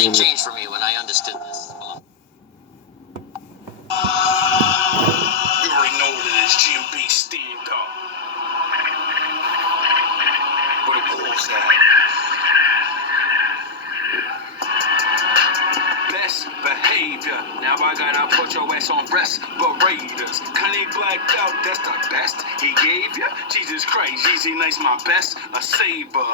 Everything changed for me when I understood this. You already know what it is, GMB stand up. Where the wolves at? Best behavior. Now I gotta put your ass on respirators. Kanye blacked out, that's the best he gave ya. Jesus Christ, Easy Nice, my best, a saber.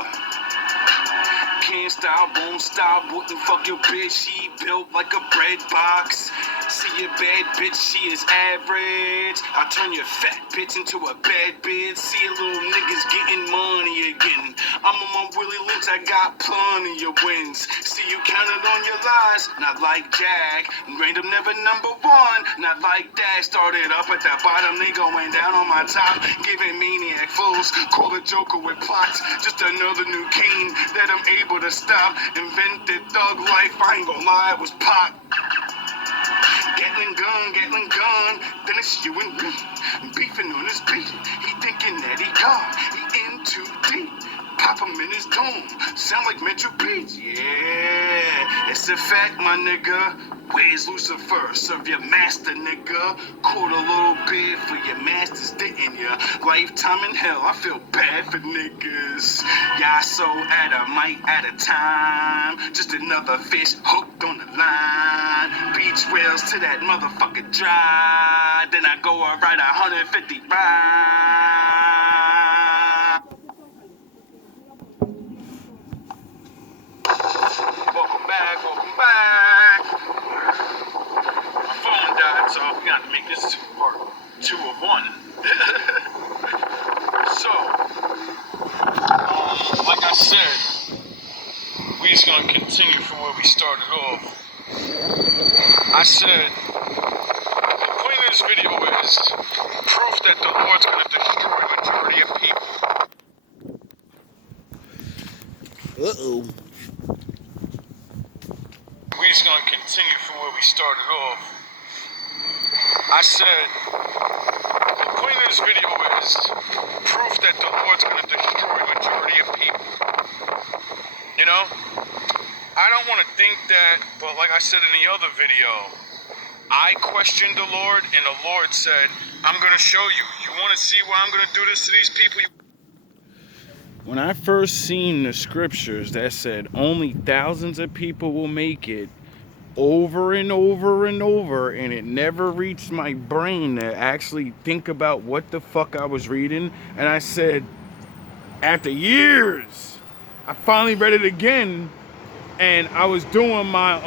Can't stop, won't stop, wouldn't fuck your bitch, she built like a bread box. See your bad bitch, she is average. I turn your fat bitch into a bad bitch. See a little niggas getting money again. I'm on my Willie Lynch, I got plenty of wins. See you counted on your lies, not like Jack. Random never number one, not like that. Started up at the bottom, they going down on my top. Giving maniac flows, call a joker with plots. Just another new cane that I'm able to stop. Invented thug life, I ain't gonna lie, it was pop. Gatling gun, then it's you and me. Beefing on his beat, he thinking that he God, he in too deep. Pop him in his dome, sound like Metro Beats. Yeah, it's a fact, my nigga. Where's Lucifer? Serve your master, nigga. Caught a little bit for your masters, didn't ya? Lifetime in hell, I feel bad for niggas. Y'all so mite at a time. Just another fish hooked on the line. Beach rails to that motherfucker dry. Then I go and ride 150 ride. Welcome back. My phone died, so we got to make this part 2 of 1. So, like I said, we just gonna continue from where we started off. I said, the point of this video is proof that the Lord's gonna destroy the majority of people. Uh-oh. We just gonna continue from where we started off. I said, the point of this video is proof that the Lord's gonna destroy the majority of people. You know? I don't want to think that, but like I said in the other video, I questioned the Lord, and the Lord said, I'm gonna show you. You wanna see why I'm gonna do this to these people? When I first seen the scriptures that said only thousands of people will make it, over and over and over, and it never reached my brain to actually think about what the fuck I was reading, and I said, after years, I finally read it again, and I was doing my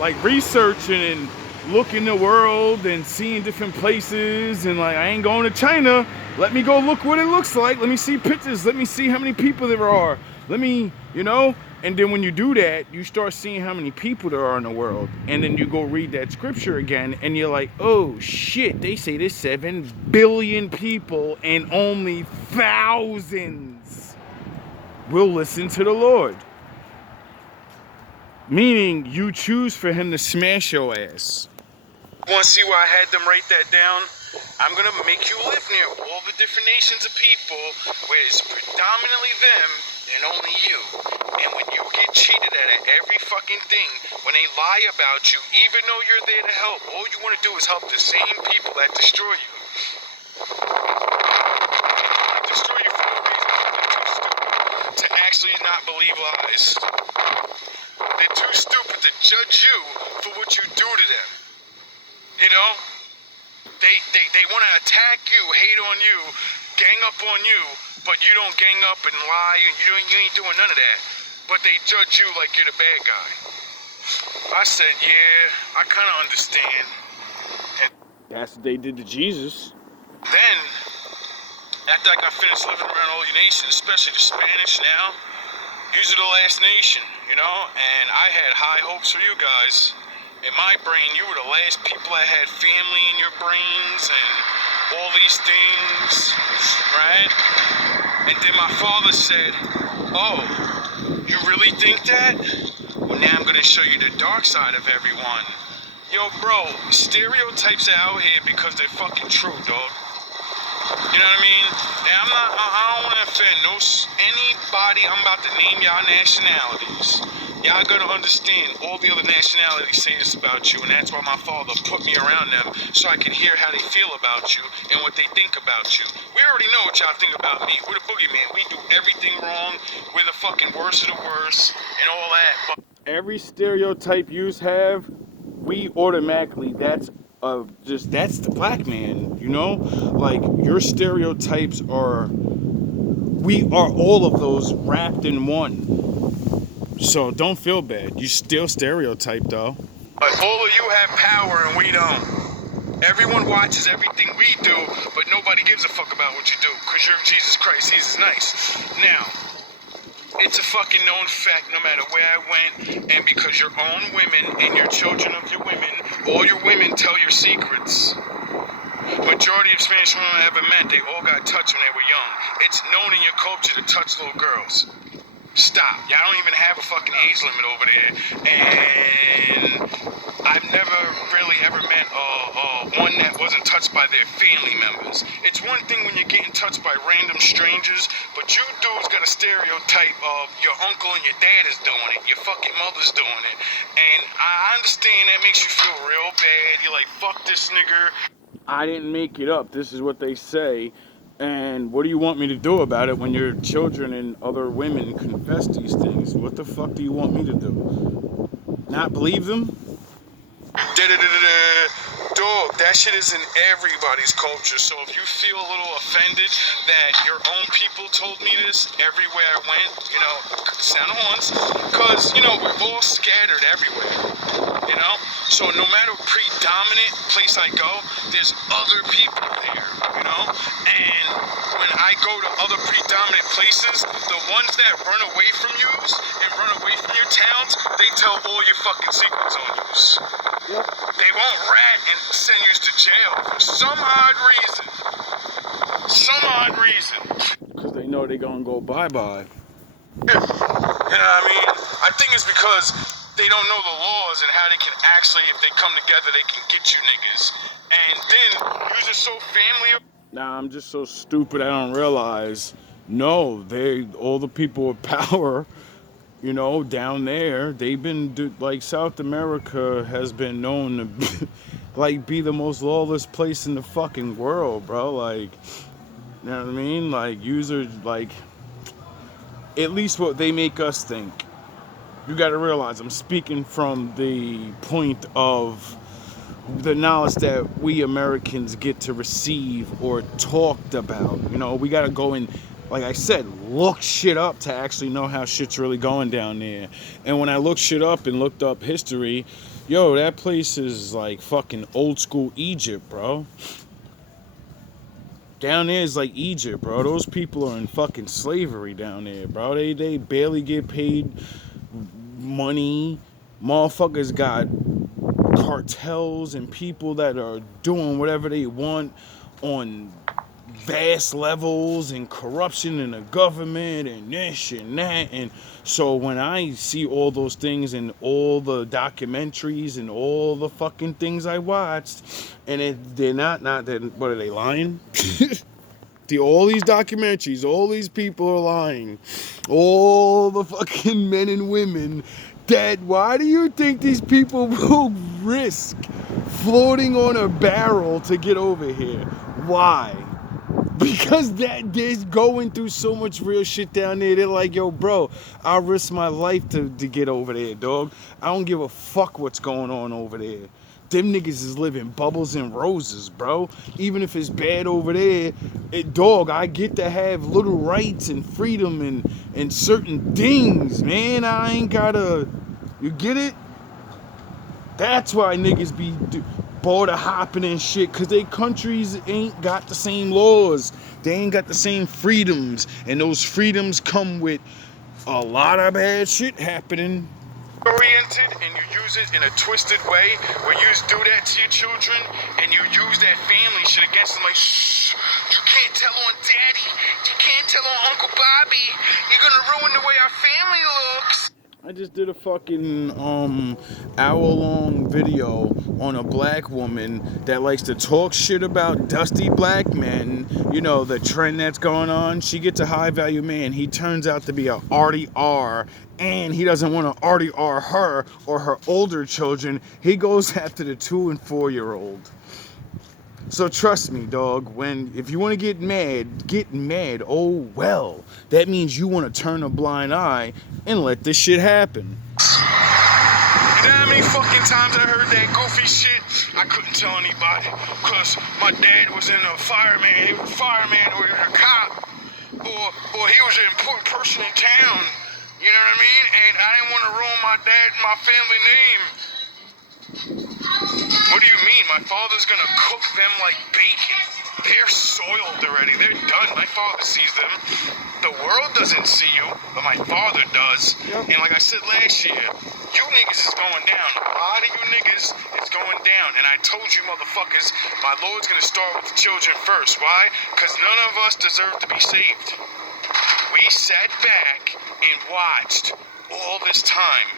like researching and looking the world and seeing different places, and like, I ain't going to China. Let me go look what it looks like. Let me see pictures. Let me see how many people there are. Let me, you know. And then when you do that, you start seeing how many people there are in the world. And then you go read that scripture again, and you're like, oh shit, they say there's 7 billion people and only thousands will listen to the Lord. Meaning you choose for him to smash your ass. Want to see where I had them write that down? I'm going to make you live near all the different nations of people where it's predominantly them and only you. And when you get cheated at every fucking thing, when they lie about you, even though you're there to help, all you want to do is help the same people that destroy you. Destroy you for no reason. They're too stupid to actually not believe lies. They're too stupid to judge you for what you do to them. You know? They want to attack you, hate on you, gang up on you, but you don't gang up and lie, you ain't doing none of that. But they judge you like you're the bad guy. I said, yeah, I kind of understand. And That's what they did to Jesus. then, after I got finished living around all your nations, especially the Spanish now, you are the last nation, you know? And I had high hopes for you guys. In my brain, you were the last people that had family in your brains and all these things, right? And then my father said, oh, you really think that? Well, now I'm going to show you the dark side of everyone. Yo, bro, stereotypes are out here because they're fucking true, dog. You know what I mean? And I don't want to offend anybody. I'm about to name y'all nationalities. Y'all gotta understand all the other nationalities say this about you, and that's why my father put me around them so I can hear how they feel about you and what they think about you. We already know what y'all think about me. We're the boogeyman. We do everything wrong. We're the fucking worst of the worst and all that. But every stereotype you have, we automatically, that's the black man, you know? Like, your stereotypes we are all of those wrapped in one. So don't feel bad. You still stereotype though. But all of you have power and we don't. Everyone watches everything we do, but nobody gives a fuck about what you do. Because you're Jesus Christ, he's nice. Now, it's a fucking known fact no matter where I went, and because your own women and your children of your women, all your women tell your secrets. Majority of Spanish women I ever met, they all got touched when they were young. It's known in your culture to touch little girls. Stop. Y'all don't even have a fucking age limit over there. And I've never really ever met one that wasn't touched by their family members. It's one thing when you're getting touched by random strangers, but you dudes got a stereotype of your uncle and your dad is doing it, your fucking mother's doing it. And I understand that makes you feel real bad. You're like, fuck this nigga. I didn't make it up. This is what they say. And what do you want me to do about it when your children and other women confess these things? What the fuck do you want me to do? Not believe them? Dog, that shit is in everybody's culture. So if you feel a little offended that your own people told me this everywhere I went, you know, sound horns, because, you know, we're all scattered everywhere, you know? So no matter predominant place I go, there's other people there, you know? And when I go to other predominant places, the ones that run away from yous and run away from your towns, they tell all your fucking secrets on yous. Yep. They won't rat and send you to jail for some odd reason. Some odd reason. Because they know they're gonna go bye-bye. Yeah. You know what I mean? I think it's because they don't know the laws and how they can actually, if they come together, they can get you niggas. And then, you're just so family. Nah, I'm just so stupid I don't realize. No, all the people with power, you know, down there, they've been, like, South America has been known to, like, be the most lawless place in the fucking world, bro. Like, you know what I mean? Like, users, like, at least what they make us think. You gotta realize, I'm speaking from the point of the knowledge that we Americans get to receive or talked about. You know, we gotta go and, like I said, look shit up to actually know how shit's really going down there. And when I looked shit up and looked up history, yo, that place is like fucking old school Egypt, bro. Down there is like Egypt, bro. Those people are in fucking slavery down there, bro. They barely get paid money. Motherfuckers got cartels and people that are doing whatever they want on vast levels, and corruption in the government and this and that. And so when I see all those things and all the documentaries and all the fucking things I watched, and they're not what are they lying? All these documentaries, all these people are lying. All the fucking men and women dead. Why do you think these people will risk floating on a barrel to get over here? Why? Because they're going through so much real shit down there. They're like, yo, bro, I'll risk my life to get over there, dog. I don't give a fuck what's going on over there. Them niggas is living bubbles and roses, bro. Even if it's bad over there, dog, I get to have little rights and freedom and certain things, man. I ain't gotta, you get it? That's why niggas be border hopping and shit, because they countries ain't got the same laws. They ain't got the same freedoms. And those freedoms come with a lot of bad shit happening. Oriented, and you use it in a twisted way where you do that to your children and you use that family shit against them, like, shh, you can't tell on daddy, you can't tell on Uncle Bobby, you're gonna ruin the way our family looks. I just did a fucking hour-long video on a black woman that likes to talk shit about dusty black men, you know, the trend that's going on. She gets a high value man. He turns out to be a RDR, and he doesn't want to RDR her or her older children. He goes after the 2 and 4 year old. So trust me, dog, if you want to get mad, oh well. That means you want to turn a blind eye and let this shit happen. You know how many fucking times I heard that goofy shit? I couldn't tell anybody, because my dad was in a fireman. He was a fireman, or he was a cop, or he was an important person in town. You know what I mean? And I didn't want to ruin my dad and my family name. What do you mean? My father's gonna cook them like bacon. They're soiled already. They're done. My father sees them. The world doesn't see you, but my father does. Yep. And like I said last year, you niggas is going down. A lot of you niggas is going down. And I told you motherfuckers, my Lord's gonna start with the children first. Why? Because none of us deserve to be saved. We sat back and watched all this time.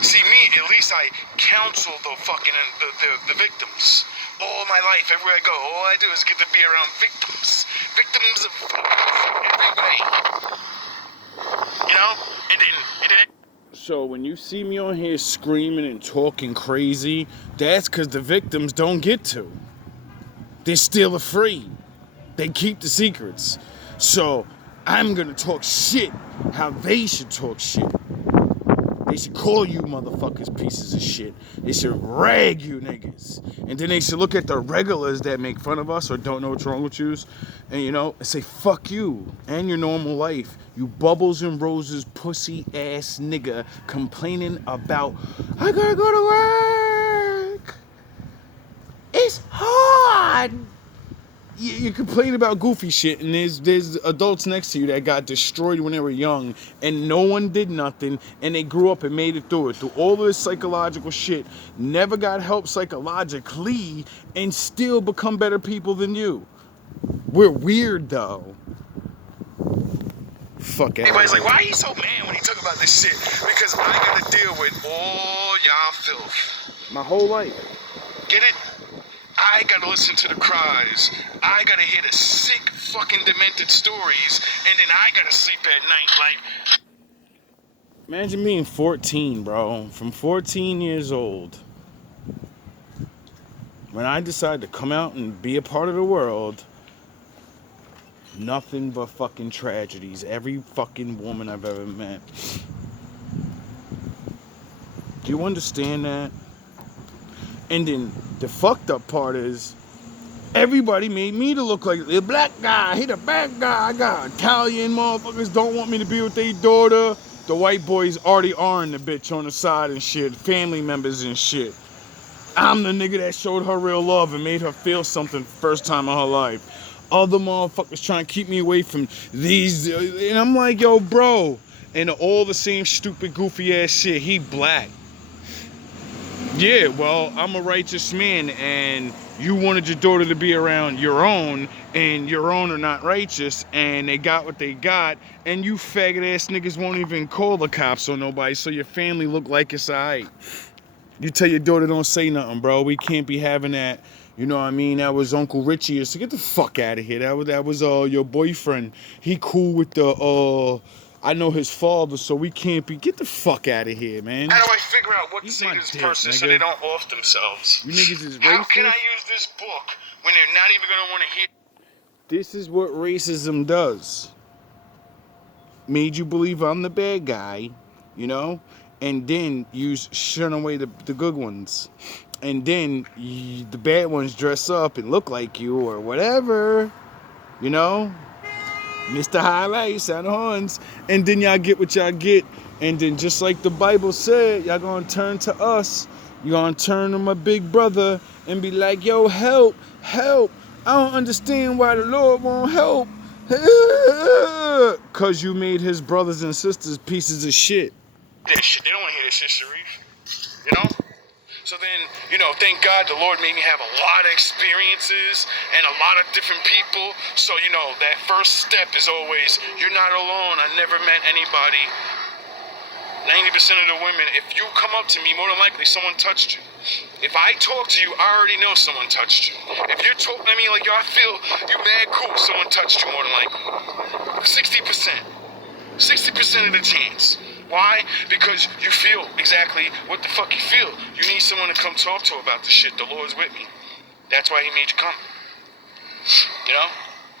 See, me, at least I counsel the victims. All my life, everywhere I go, all I do is get to be around victims. Victims of every way. You know? And then... So when you see me on here screaming and talking crazy, that's because the victims don't get to. They're still afraid. They keep the secrets. So I'm gonna talk shit how they should talk shit. They should call you motherfuckers pieces of shit. They should rag you niggas. And then they should look at the regulars that make fun of us or don't know what's wrong with you, and you know, say fuck you and your normal life. You bubbles and roses pussy ass nigga complaining about I gotta go to work. It's hard. You complain about goofy shit, and there's adults next to you that got destroyed when they were young, and no one did nothing, and they grew up and made it through all this psychological shit, never got help psychologically, and still become better people than you. We're weird, though. Fuck it. Everybody's like, why are you so mad when he talk about this shit? Because I gotta deal with all y'all filth. My whole life. Get it? I gotta listen to the cries. I gotta hear the sick, fucking demented stories, and then I gotta sleep at night. Like, imagine being 14, bro. From 14 years old, when I decided to come out and be a part of the world, nothing but fucking tragedies. Every fucking woman I've ever met. Do you understand that? And then the fucked up part is, everybody made me to look like the black guy. He the bad guy. I got Italian motherfuckers don't want me to be with their daughter. The white boys already are in the bitch on the side and shit. Family members and shit. I'm the nigga that showed her real love and made her feel something first time in her life. Other motherfuckers trying to keep me away from these. And I'm like, yo, bro. And all the same stupid, goofy ass shit. He black. Yeah, well, I'm a righteous man, and you wanted your daughter to be around your own, and your own are not righteous, and they got what they got, and you faggot ass niggas won't even call the cops on nobody, so your family look like it's alright. You tell your daughter don't say nothing, bro. We can't be having that. You know what I mean? That was Uncle Richie. So get the fuck out of here. That was your boyfriend. He cool with the I know his father, so we can't be. Get the fuck out of here, man. How do I figure out what to say to this person so they don't off themselves? You niggas is racist. How can I use this book when they're not even gonna want to hear? This is what racism does. Made you believe I'm the bad guy, you know, and then you shun away the good ones, and then the bad ones dress up and look like you or whatever, you know. Mr. Highlight, sound horns, and then y'all get what y'all get, and then just like the Bible said, y'all gonna turn to us. You gonna turn to my big brother and be like, yo, help, help. I don't understand why the Lord won't help. Cause you made his brothers and sisters pieces of shit. That shit, they don't want to hear that shit, Sharif. You know? So then, you know, thank God the Lord made me have a lot of experiences and a lot of different people. So, you know, that first step is always, you're not alone. I never met anybody 90% of the women, if you come up to me, more than likely someone touched you. If I talk to you, I already know someone touched you. If you're talking to me like, yo, I feel you mad cool, someone touched you more than likely. 60%. 60% of the chance. Why? Because you feel exactly what the fuck you feel. You need someone to come talk to about this shit. The Lord's with me. That's why he made you come. You know?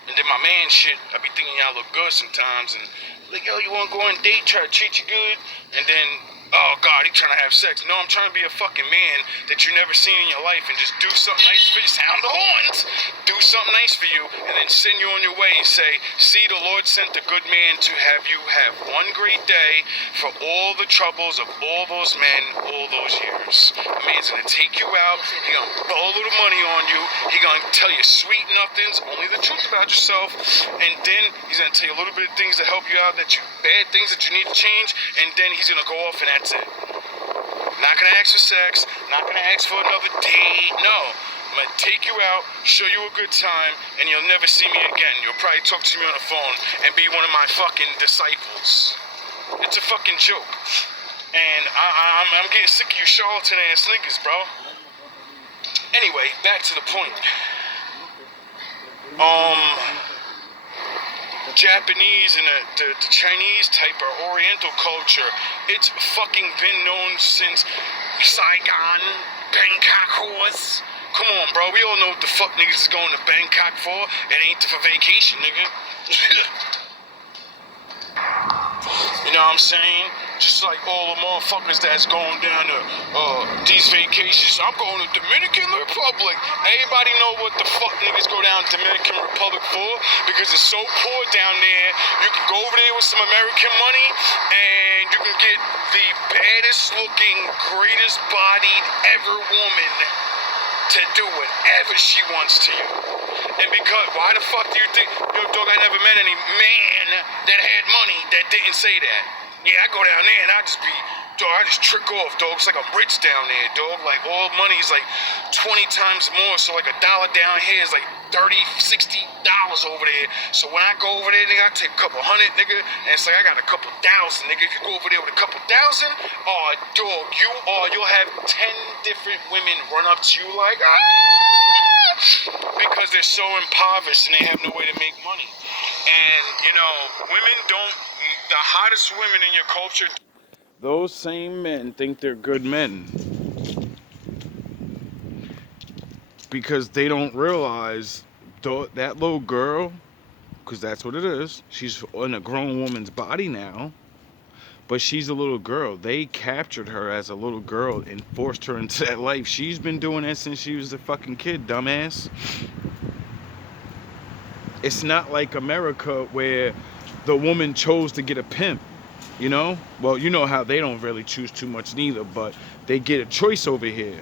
And then my man shit, I be thinking y'all look good sometimes, and like, yo, you wanna go on a date, try to treat you good, and then, oh God, he trying to have sex. No, I'm trying to be a fucking man that you never seen in your life and just do something nice for you. Sound the horns! Do something nice for you, and then send you on your way and say, see, the Lord sent a good man to have you have one great day for all the troubles of all those men, all those years. A man's gonna take you out, he gonna blow a little money on you, he gonna tell you sweet nothings, only the truth about yourself, and then he's gonna tell you a little bit of things to help you out, bad things that you need to change, and then he's gonna go off and that's it. Not gonna ask for sex, not gonna ask for another date, no. I'm gonna take you out, show you a good time, and you'll never see me again. You'll probably talk to me on the phone and be one of my fucking disciples. It's a fucking joke. And I'm getting sick of you charlatan ass niggas, bro. Anyway, back to the point. Japanese and the Chinese type of Oriental culture, it's fucking been known since Saigon, Bangkok whores. Come on, bro. We all know what the fuck niggas is going to Bangkok for. It ain't for vacation, nigga. You know what I'm saying? Just like all the motherfuckers that's going down to these vacations. I'm going to Dominican Republic. Everybody know what the fuck niggas go down to Dominican Republic for? Because it's so poor down there. You can go over there with some American money and you can get the baddest looking, greatest bodied ever woman to do whatever she wants to you. And because, why the fuck do you think, yo dog, I never met any man that had money that didn't say that. Yeah, I go down there and I just trick off, dog. It's like I'm rich down there, dog. Like all money is like 20 times more. So like $1 down here is like $30, $60 over there. So when I go over there, nigga, I take a couple hundred, nigga, and it's like I got a couple thousand, nigga. If you go over there with a couple thousand, dog, you'll have 10 different women run up to you like, because they're so impoverished and they have no way to make money. And, you know, women don't, the hottest women in your culture, those same men think they're good men. Because they don't realize that little girl, because that's what it is, she's in a grown woman's body now, but she's a little girl. They captured her as a little girl and forced her into that life. She's been doing that since she was a fucking kid, dumbass. It's not like America where the woman chose to get a pimp, you know? Well, you know how they don't really choose too much neither, but they get a choice over here.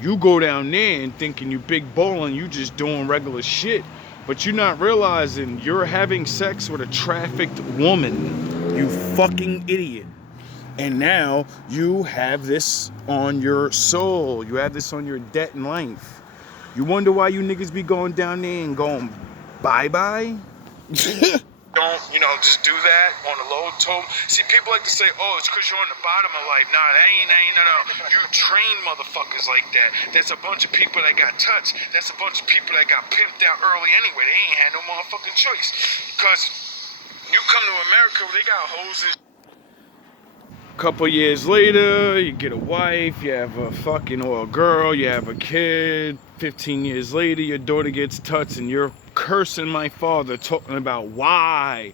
You go down there and thinking you big ballin', you just doing regular shit. But you're not realizing you're having sex with a trafficked woman. You fucking idiot. And now you have this on your soul. You have this on your debt in life. You wonder why you niggas be going down there and going bye-bye? Don't, you know, just do that on the low tone. See, people like to say, oh, it's because you're on the bottom of life. Nah, that ain't, no. You train motherfuckers like that. There's a bunch of people that got touched. That's a bunch of people that got pimped out early anyway. They ain't had no motherfucking choice. Because you come to America, they got hoses. Couple years later, you get a wife, you have a fucking or a girl, you have a kid. 15 years later, your daughter gets touched and you're cursing my father, talking about why,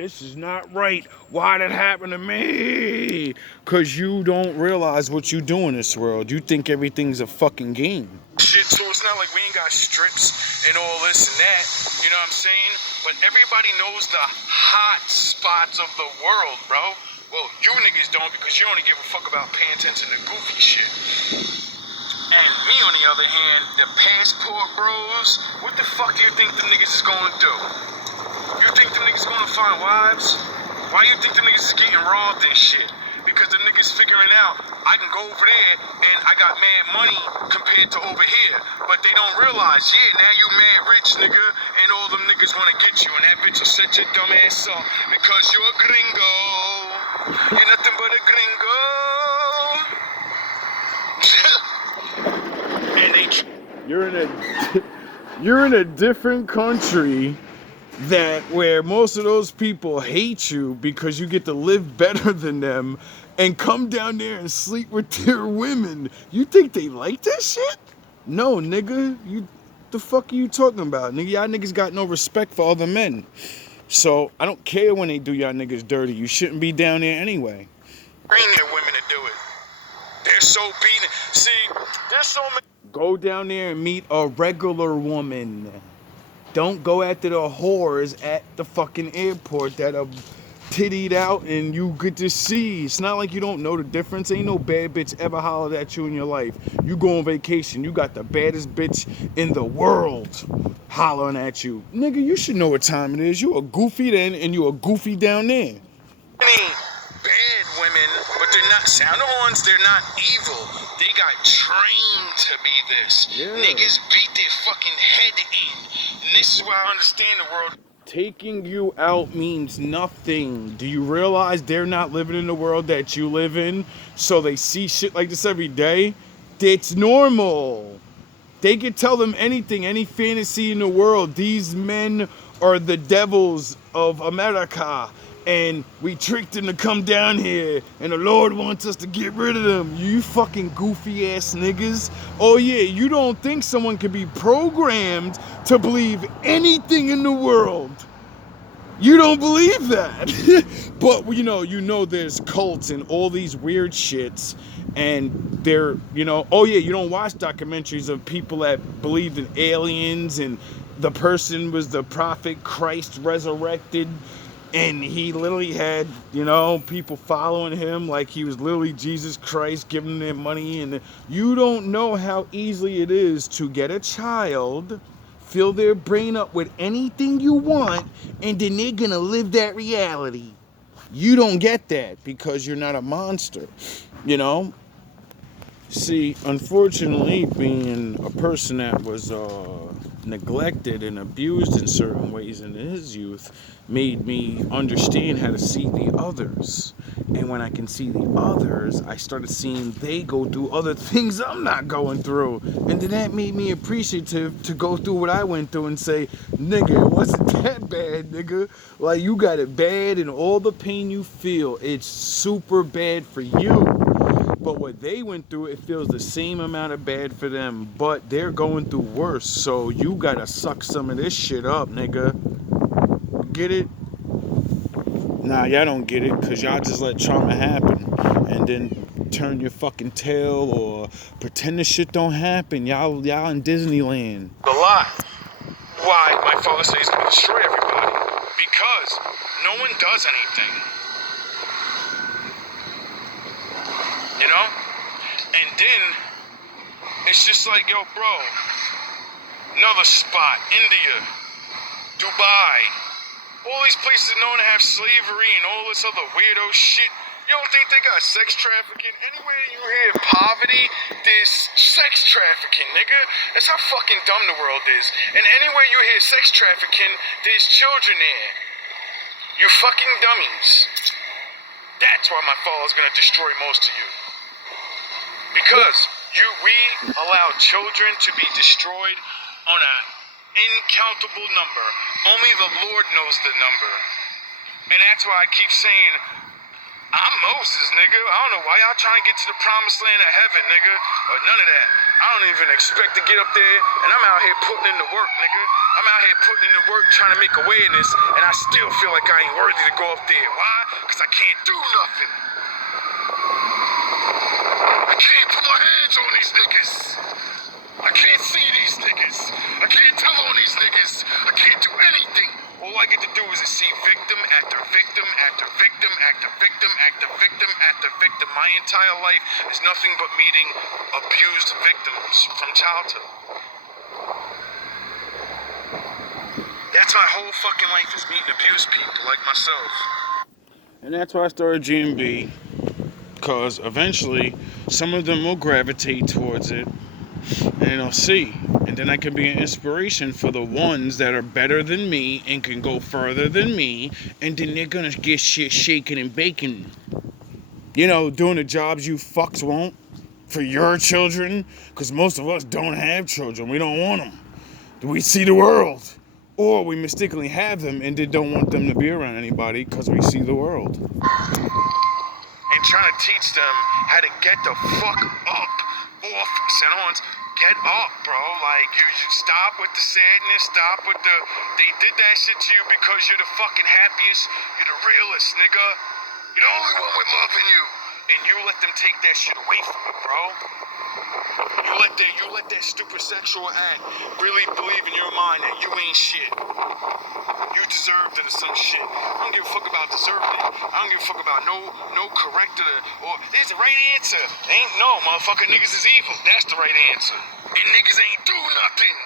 this is not right, why that happened to me? Because you don't realize what you do in this world. You think everything's a fucking game. Shit, so it's not like we ain't got strips and all this and that, you know what I'm saying? But everybody knows the hot spots of the world, bro. Well, you niggas don't because you only give a fuck about paying attention to goofy shit. And me, on the other hand, the passport bros, what the fuck do you think them niggas is gonna do? You think them niggas gonna find wives? Why you think them niggas is getting robbed and shit? Because the niggas figuring out, I can go over there and I got mad money compared to over here. But they don't realize, yeah, now you mad rich, nigga, and all them niggas wanna get you, and that bitch will set your dumb ass up because you're a gringo. You're nothing but a gringo. And you're in a different country where most of those people hate you because you get to live better than them and come down there and sleep with their women. You think they like that shit? No, nigga. The fuck are you talking about? Nigga, y'all niggas got no respect for other men. So I don't care when they do y'all niggas dirty. You shouldn't be down there anyway. Bring their women to do it. They're so beaten. See, there's so many. Go down there and meet a regular woman. Don't go after the whores at the fucking airport that are tittied out and you get to see. It's not like you don't know the difference. Ain't no bad bitch ever hollered at you in your life. You go on vacation, you got the baddest bitch in the world hollering at you. Nigga, you should know what time it is. You a goofy then and you a goofy down there. Bad women, but they're not sound horns, they're not evil. They got trained to be this. Yeah. Niggas beat their fucking head in. And this is why I understand the world. Taking you out means nothing. Do you realize they're not living in the world that you live in? So they see shit like this every day? It's normal. They can tell them anything, any fantasy in the world. These men are the devils of America. And we tricked them to come down here. And the Lord wants us to get rid of them. You fucking goofy ass niggas. Oh yeah, you don't think someone can be programmed to believe anything in the world. You don't believe that. But you know there's cults and all these weird shits. And they're, oh yeah, you don't watch documentaries of people that believed in aliens and the person was the prophet Christ resurrected. And he literally had, people following him like he was literally Jesus Christ, giving them money. And you don't know how easily it is to get a child, fill their brain up with anything you want, and then they're going to live that reality. You don't get that because you're not a monster, See, unfortunately, being a person that was neglected and abused in certain ways in his youth made me understand how to see the others. And when I can see the others, I started seeing they go through other things I'm not going through. And then that made me appreciative to go through what I went through and say, nigga, it wasn't that bad, nigga. Like, you got it bad, and all the pain you feel, it's super bad for you. But what they went through, it feels the same amount of bad for them, but they're going through worse. So you gotta suck some of this shit up, nigga. Get it? Nah, y'all don't get it, because y'all just let trauma happen and then turn your fucking tail or pretend this shit don't happen. Y'all in Disneyland. The lie. Why my father says he's gonna destroy everybody. Because no one does anything. And then it's just like, yo, bro, another spot, India, Dubai, all these places known to have slavery and all this other weirdo shit. You don't think they got sex trafficking? Anywhere you hear poverty, there's sex trafficking, nigga. That's how fucking dumb the world is. And anywhere you hear sex trafficking, there's children there. You fucking dummies. That's why my father's gonna destroy most of you. Because we allow children to be destroyed on an incountable number. Only the Lord knows the number. And that's why I keep saying, I'm Moses, nigga. I don't know why y'all trying to get to the promised land of heaven, nigga. Or none of that. I don't even expect to get up there, and I'm out here putting in the work, nigga. I'm out here putting in the work trying to make awareness, and I still feel like I ain't worthy to go up there. Why? Because I can't do nothing. I can't put my hands on these niggas. I can't see these niggas. I can't tell on these niggas. I can't do anything. All I get to do is see victim after victim after victim after victim after victim after victim. My entire life is nothing but meeting abused victims from childhood. That's my whole fucking life, is meeting abused people like myself. And that's why I started GMB. Because eventually, some of them will gravitate towards it, and they'll see. And then I can be an inspiration for the ones that are better than me and can go further than me, and then they're gonna get shit shaking and baking. You know, doing the jobs you fucks won't for your children, because most of us don't have children. We don't want them. We see the world. Or we mistakenly have them and don't want them to be around anybody because we see the world. And trying to teach them how to get the fuck up off San Get up, bro. Like, you should stop with the sadness, stop with the... They did that shit to you because you're the fucking happiest. You're the realest, nigga. You're the only one with love in you. And you let them take that shit away from you, bro. You let that stupid sexual act really believe in your mind that you ain't shit. You deserved it or some shit. I don't give a fuck about deserving it. I don't give a fuck about no correct or there's the right answer. Ain't no, motherfucker, niggas is evil. That's the right answer. And niggas ain't do nothing.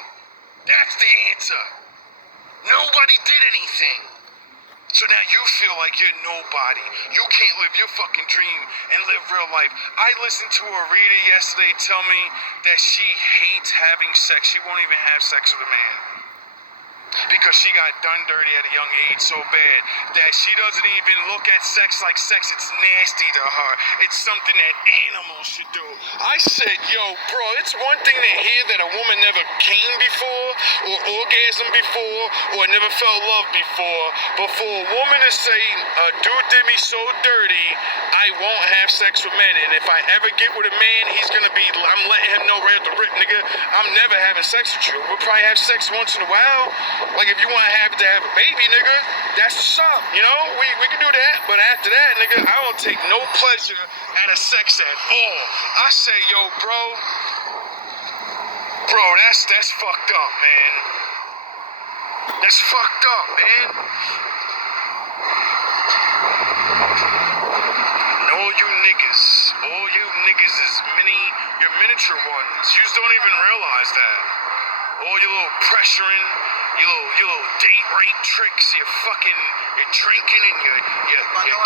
That's the answer. Nobody did anything. So now you feel like you're nobody. You can't live your fucking dream and live real life. I listened to a reader yesterday tell me that she hates having sex. She won't even have sex with a man. Because she got done dirty at a young age so bad that she doesn't even look at sex like sex. It's nasty to her. It's something that animals should do. I said, yo, bro, it's one thing to hear that a woman never came before or orgasmed before or never felt love before. But for a woman to say, a dude did me so dirty, I won't have sex with men. And if I ever get with a man, I'm letting him know right at the rip, nigga, I'm never having sex with you. We'll probably have sex once in a while. Like, if you want to have a baby, nigga, that's what's up, you know? We can do that, but after that, nigga, I don't take no pleasure out of sex at all. I say, yo, bro, that's fucked up, man. That's fucked up, man. And all you niggas is your miniature ones. You just don't even realize that. All your little pressuring, your little date rape tricks, you're drinking and you're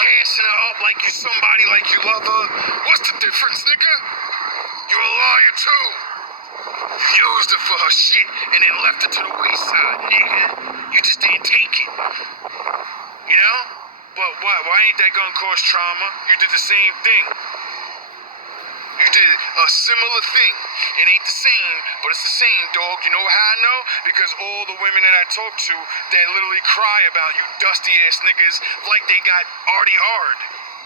gassing her up like you're somebody, like you love her. What's the difference, nigga? You're a liar too. You used her for her shit and then left her to the wayside, nigga. You just didn't take it. You know? But what? Why ain't that gonna cause trauma? You did the same thing. You did a similar thing. It ain't the same, but it's the same, dog. You know how I know? Because all the women that I talk to that literally cry about you dusty ass niggas like they got Artie Ard.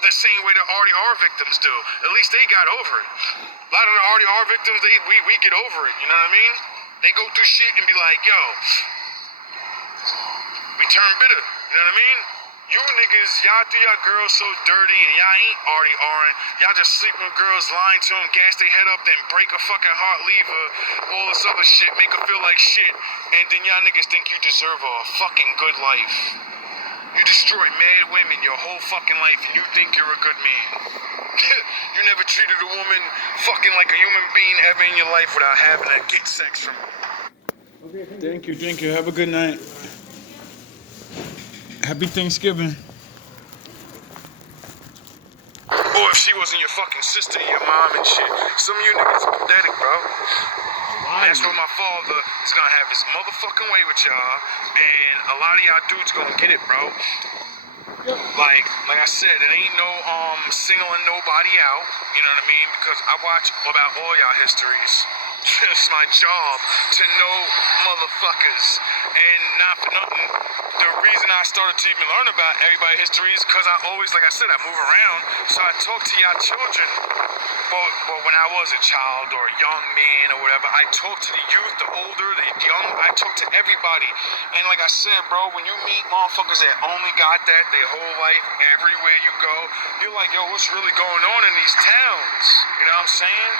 The same way the Artie R victims do. At least they got over it. A lot of the Artie R victims, we get over it, you know what I mean? They go through shit and be like, yo, we turn bitter, you know what I mean? You niggas, y'all do y'all girls so dirty and y'all ain't Artie Arn. Y'all just sleep with girls, lying to them, gas their head up, then break a fucking heart, leave her, all this other shit, make her feel like shit, and then y'all niggas think you deserve a fucking good life. You destroy mad women your whole fucking life and you think you're a good man. You never treated a woman fucking like a human being ever in your life without having to get sex from her. Thank you. Have a good night. Happy Thanksgiving. Or if she wasn't your fucking sister, your mom and shit. Some of you niggas are pathetic, bro. That's what my father is gonna have his motherfucking way with y'all. And a lot of y'all dudes gonna get it, bro. Like I said, it ain't no singling nobody out, you know what I mean? Because I watch about all y'all histories. It's my job to know motherfuckers. And not for nothing, the reason I started to even learn about everybody's history is because I always, like I said, I move around, so I talk to y'all children. But when I was a child or a young man or whatever, I talk to the youth, the older, the young, I talk to everybody. And like I said, bro, when you meet motherfuckers that only got that their whole life, everywhere you go, you're like, yo, what's really going on in these towns? You know what I'm saying?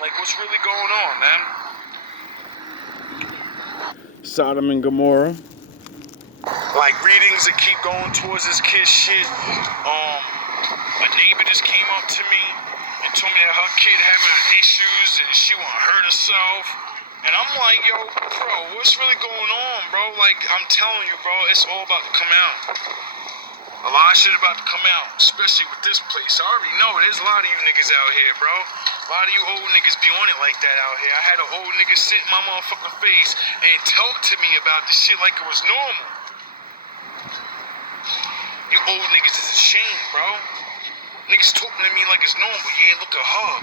Like, what's really going on, man? Sodom and Gomorrah. Like, readings that keep going towards this kid's shit. A neighbor just came up to me and told me that her kid having issues and she want to hurt herself. And I'm like, yo, bro, what's really going on, bro? Like, I'm telling you, bro, it's all about to come out. A lot of shit about to come out, especially with this place. I already know there's a lot of you niggas out here, bro. A lot of you old niggas be on it like that out here. I had an old nigga sit in my motherfucking face and talk to me about this shit like it was normal. You old niggas is a shame, bro. Niggas talking to me like it's normal. Yeah, look at her.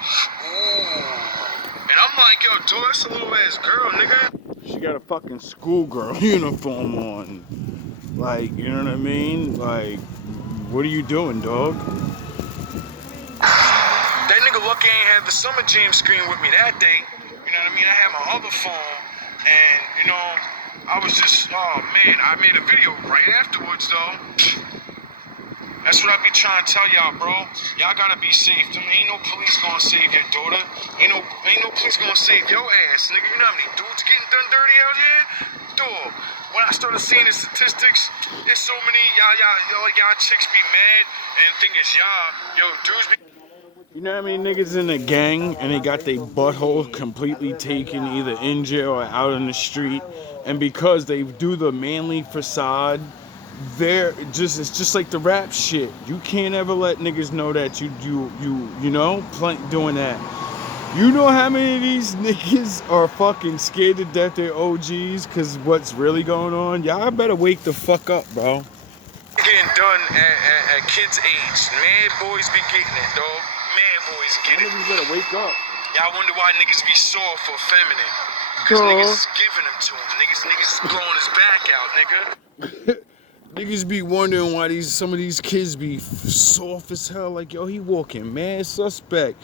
Ooh. And I'm like, yo, dude, that's a little ass girl, nigga. She got a fucking schoolgirl uniform on. Like, you know what I mean? Like, what are you doing, dog? That nigga lucky ain't had the Summer Jam screen with me that day. You know what I mean? I had my other phone, and, you know, I was just, oh, man, I made a video right afterwards, though. That's what I be trying to tell y'all, bro. Y'all gotta be safe. Ain't no police gonna save your daughter. Ain't no police gonna save your ass, nigga. You know how many dudes getting done dirty out here? Dog. When I started seeing the statistics, there's so many y'all chicks be mad and think it's y'all. Yo, dudes be. You know how many niggas in a gang and they got their butthole completely taken either in jail or out on the street, and because they do the manly facade, it's just like the rap shit. You can't ever let niggas know that you know doing that. You know how many of these niggas are fucking scared to death they're OGs because what's really going on? Y'all better wake the fuck up, bro. Getting done at kids' age. Mad boys be getting it, dog. Mad boys get it. Niggas better wake up. Y'all wonder why niggas be soft or feminine. Because niggas is giving them to him. Niggas is blowing his back out, nigga. Niggas be wondering why some of these kids be soft as hell. Like, yo, he walking mad suspect.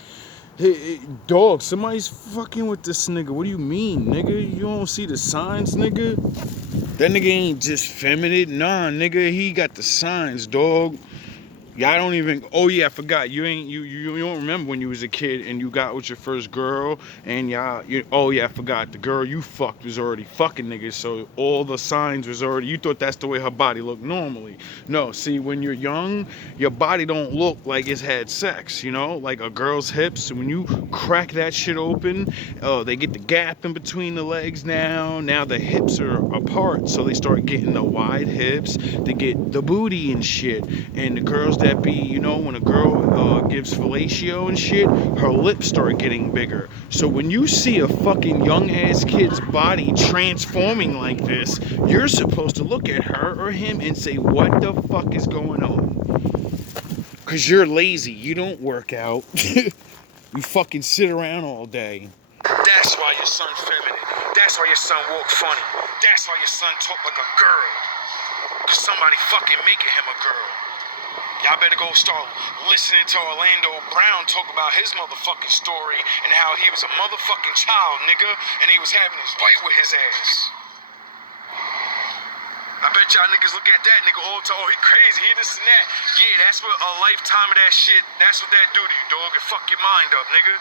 Hey, dog, somebody's fucking with this nigga. What do you mean, nigga? You don't see the signs, nigga? That nigga ain't just feminine. Nah, nigga, he got the signs, dog. Y'all don't even. Oh yeah, I forgot. You don't remember when you was a kid and you got with your first girl and oh yeah, I forgot. The girl you fucked was already fucking niggas, so all the signs was already. You thought that's the way her body looked normally. No, see, when you're young, your body don't look like it's had sex. You know, like a girl's hips. When you crack that shit open, they get the gap in between the legs now. Now the hips are apart, so they start getting the wide hips. They get the booty and shit, and the girls that be, you know, when a girl gives fellatio and shit, her lips start getting bigger. So when you see a fucking young ass kid's body transforming like this, you're supposed to look at her or him and say, what the fuck is going on? Cause you're lazy, you don't work out. You fucking sit around all day. That's why your son feminine. That's why your son walk funny. That's why your son talk like a girl. Cause somebody fucking making him a girl. Y'all better go start listening to Orlando Brown talk about his motherfucking story and how he was a motherfucking child, nigga, and he was having his fight with his ass. I bet y'all niggas look at that nigga all the time, oh, he crazy, he this and that. Yeah, that's what a lifetime of that shit, that's what that do to you, dog. It fuck your mind up, nigga.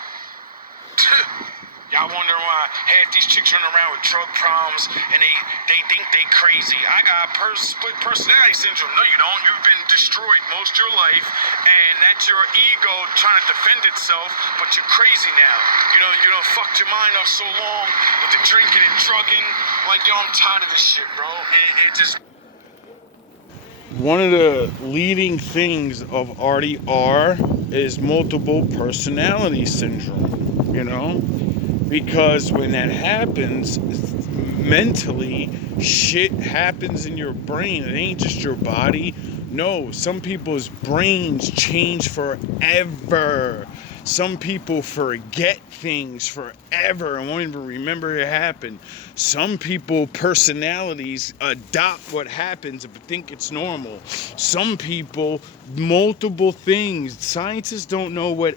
Y'all wondering why half these chicks running around with drug problems and they think they crazy. I got split personality syndrome. No, you don't. You've been destroyed most of your life, and that's your ego trying to defend itself, but you're crazy now. You done fucked your mind up so long with the drinking and drugging. Like, yo, I'm tired of this shit, bro. It just... One of the leading things of RDR is multiple personality syndrome, you know? Because when that happens, mentally, shit happens in your brain. It ain't just your body. No, some people's brains change forever. Some people forget things forever and won't even remember it happened. Some people, personalities, adopt what happens and think it's normal. Some people, multiple things. Scientists don't know what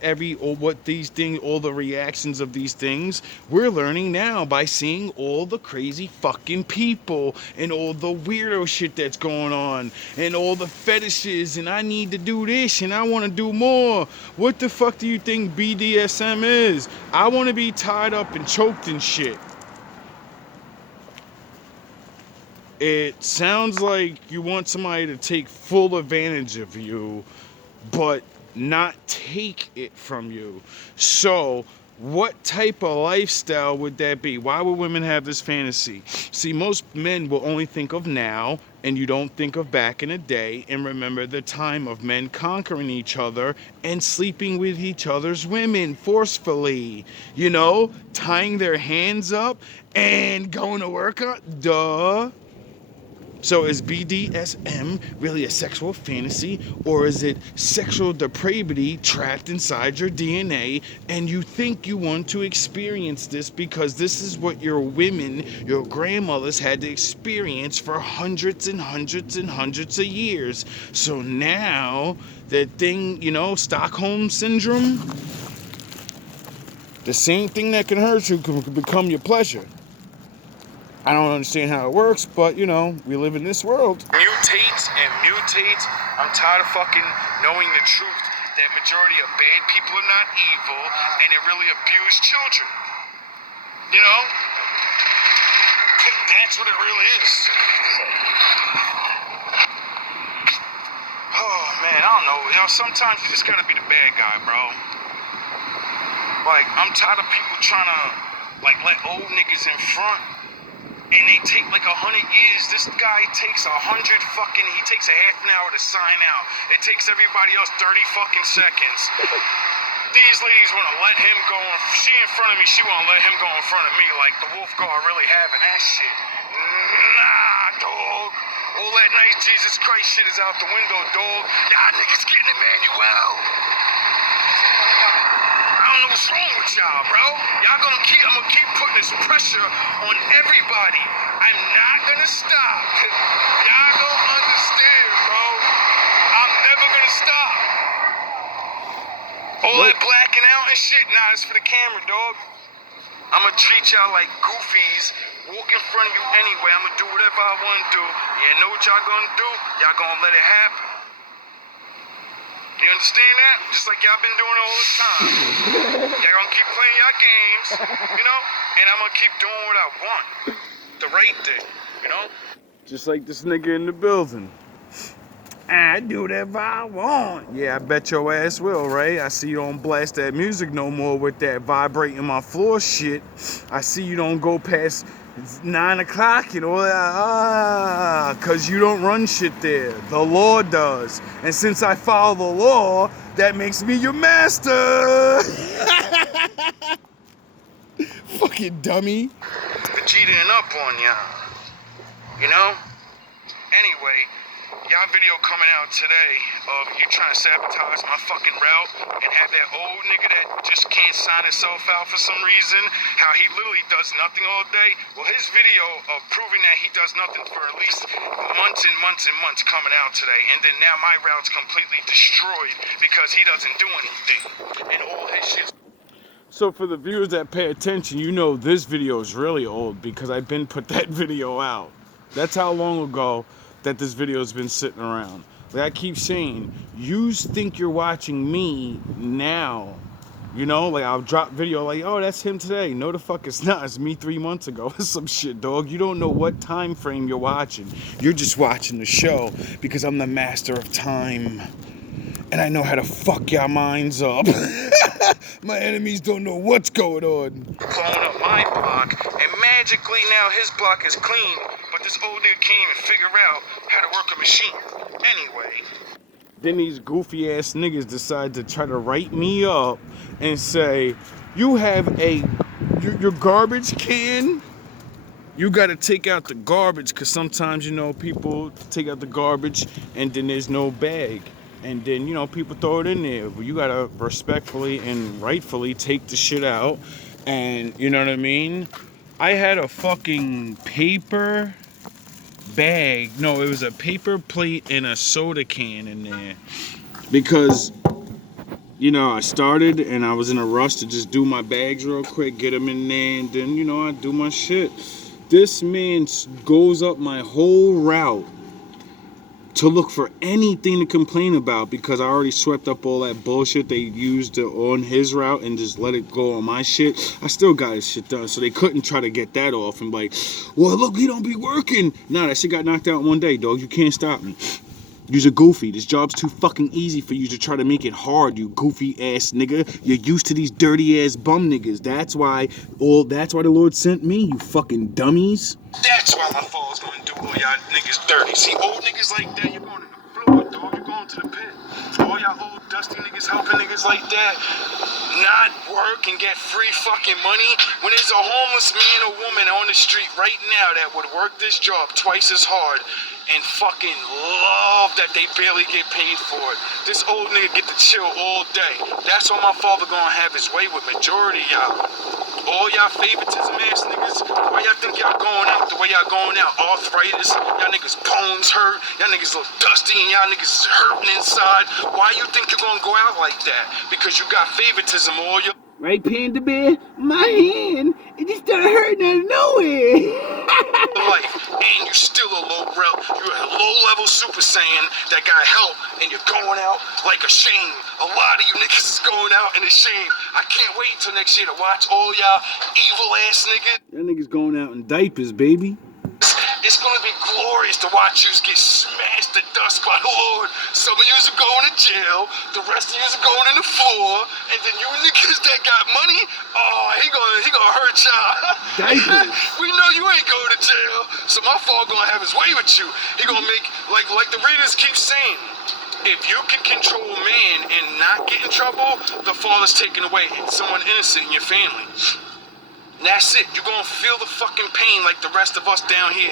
these things, all the reactions of these things. We're learning now by seeing all the crazy fucking people and all the weirdo shit that's going on and all the fetishes and I need to do this and I want to do more. What the fuck do you think BDSM is? I want to be tied up and choked and shit. It sounds like you want somebody to take full advantage of you, but not take it from you. So, what type of lifestyle would that be? Why would women have this fantasy? See, most men will only think of now, and you don't think of back in the day, and remember the time of men conquering each other and sleeping with each other's women forcefully. You know, tying their hands up and going to work on, duh. So is BDSM really a sexual fantasy, or is it sexual depravity trapped inside your DNA, and you think you want to experience this because this is what your women, your grandmothers had to experience for hundreds and hundreds and hundreds of years. So now that thing, Stockholm syndrome, the same thing that can hurt you can become your pleasure. I don't understand how it works, but we live in this world. Mutates and mutates. I'm tired of fucking knowing the truth that majority of bad people are not evil and they really abuse children. That's what it really is. Oh man, I don't know. Sometimes you just gotta be the bad guy, bro. Like, I'm tired of people trying to let old niggas in front. And they take 100 years. This guy takes he takes a half an hour to sign out. It takes everybody else 30 fucking seconds. These ladies want to let him go. She in front of me, she want to let him go in front of me like the wolf guard really having that shit. Nah, dog. All that nice Jesus Christ shit is out the window, dog. Y'all niggas getting Emmanuel. I don't know what's wrong with y'all, bro. I'm gonna keep putting this pressure on everybody. I'm not gonna stop. Y'all don't understand, bro. I'm never gonna stop. All that blacking out and shit, nah, it's for the camera, dog. I'm gonna treat y'all like goofies, walk in front of you anyway. I'm gonna do whatever I wanna do. You know what y'all gonna do? Y'all gonna let it happen. You understand that? Just like y'all been doing all this time. Y'all gonna keep playing y'all games, and I'm gonna keep doing what I want. The right thing, Just like this nigga in the building. I do whatever I want. Yeah, I bet your ass will, right? I see you don't blast that music no more with that vibrating my floor shit. I see you don't go past 9 o'clock, because you don't run shit there. The law does. And since I follow the law, that makes me your master. Fucking dummy. Cheating up on ya. Anyway, y'all video coming out today of you trying to sabotage my fucking route and have that old nigga that just can't sign himself out for some reason, how he literally does nothing all day. Well, his video of proving that he does nothing for at least months and months and months coming out today, and then now my route's completely destroyed because he doesn't do anything and all his shit. So for the viewers that pay attention, this video is really old because I've been put that video out. That's how long ago that this video has been sitting around. Like I keep saying, you think you're watching me now. I'll drop video oh, that's him today. No, the fuck it's not. It's me 3 months ago. Some shit, dog. You don't know what time frame you're watching. You're just watching the show because I'm the master of time. And I know how to fuck y'all minds up. My enemies don't know what's going on. Blowing up my block, and magically now his block is clean, but this old nigga can't even figure out how to work a machine. Anyway. Then these goofy ass niggas decide to try to write me up and say, you have your garbage can? You gotta take out the garbage, because sometimes, people take out the garbage and then there's no bag. And then, people throw it in there. But you gotta respectfully and rightfully take the shit out. And, you know what I mean? I had a fucking paper bag. No, it was a paper plate and a soda can in there. Because, I started and I was in a rush to just do my bags real quick, get them in there, and then, I do my shit. This man goes up my whole route to look for anything to complain about because I already swept up all that bullshit they used on his route and just let it go on my shit. I still got his shit done, so they couldn't try to get that off and well, look, he don't be working. Nah, that shit got knocked out in one day, dog. You can't stop me. You're a goofy. This job's too fucking easy for you to try to make it hard, you goofy ass nigga. You're used to these dirty ass bum niggas. That's why the Lord sent me, you fucking dummies. That's why my fall's gonna do all y'all niggas dirty. See, old niggas like that, you're going to the floor, dog. You're going to the pit. All y'all old dusty niggas helping niggas like that not work and get free fucking money when there's a homeless man or woman on the street right now that would work this job twice as hard. and fucking love that they barely get paid for it. This old nigga get to chill all day. That's why my father gonna have his way with majority of y'all. All y'all favoritism ass niggas, why y'all think y'all going out the way y'all going out? Arthritis, y'all niggas bones hurt, y'all niggas look dusty and y'all niggas is hurting inside. Why you think you're gonna go out like that? Because you got favoritism all your Right, Panda Bear? My hand, it just started hurting out of nowhere. life, and you still a you're a low-level Super Saiyan that got help, and you're going out like a shame. A lot of you niggas is going out in a shame. I can't wait until next year to watch all y'all evil-ass niggas. That nigga's going out in diapers, baby. It's gonna be glorious to watch you get smashed to dust by the Lord. Some of yous are going to jail, the rest of yous are going in the floor, and then you niggas that got money, oh, he gonna hurt y'all. Diapers. We know you ain't going to jail, so my father gonna have his way with you. He gonna make, like the readers keep saying, if you can control man and not get in trouble, the father's taken away. It's someone innocent in your family. That's it. You're gonna feel the fucking pain like the rest of us down here.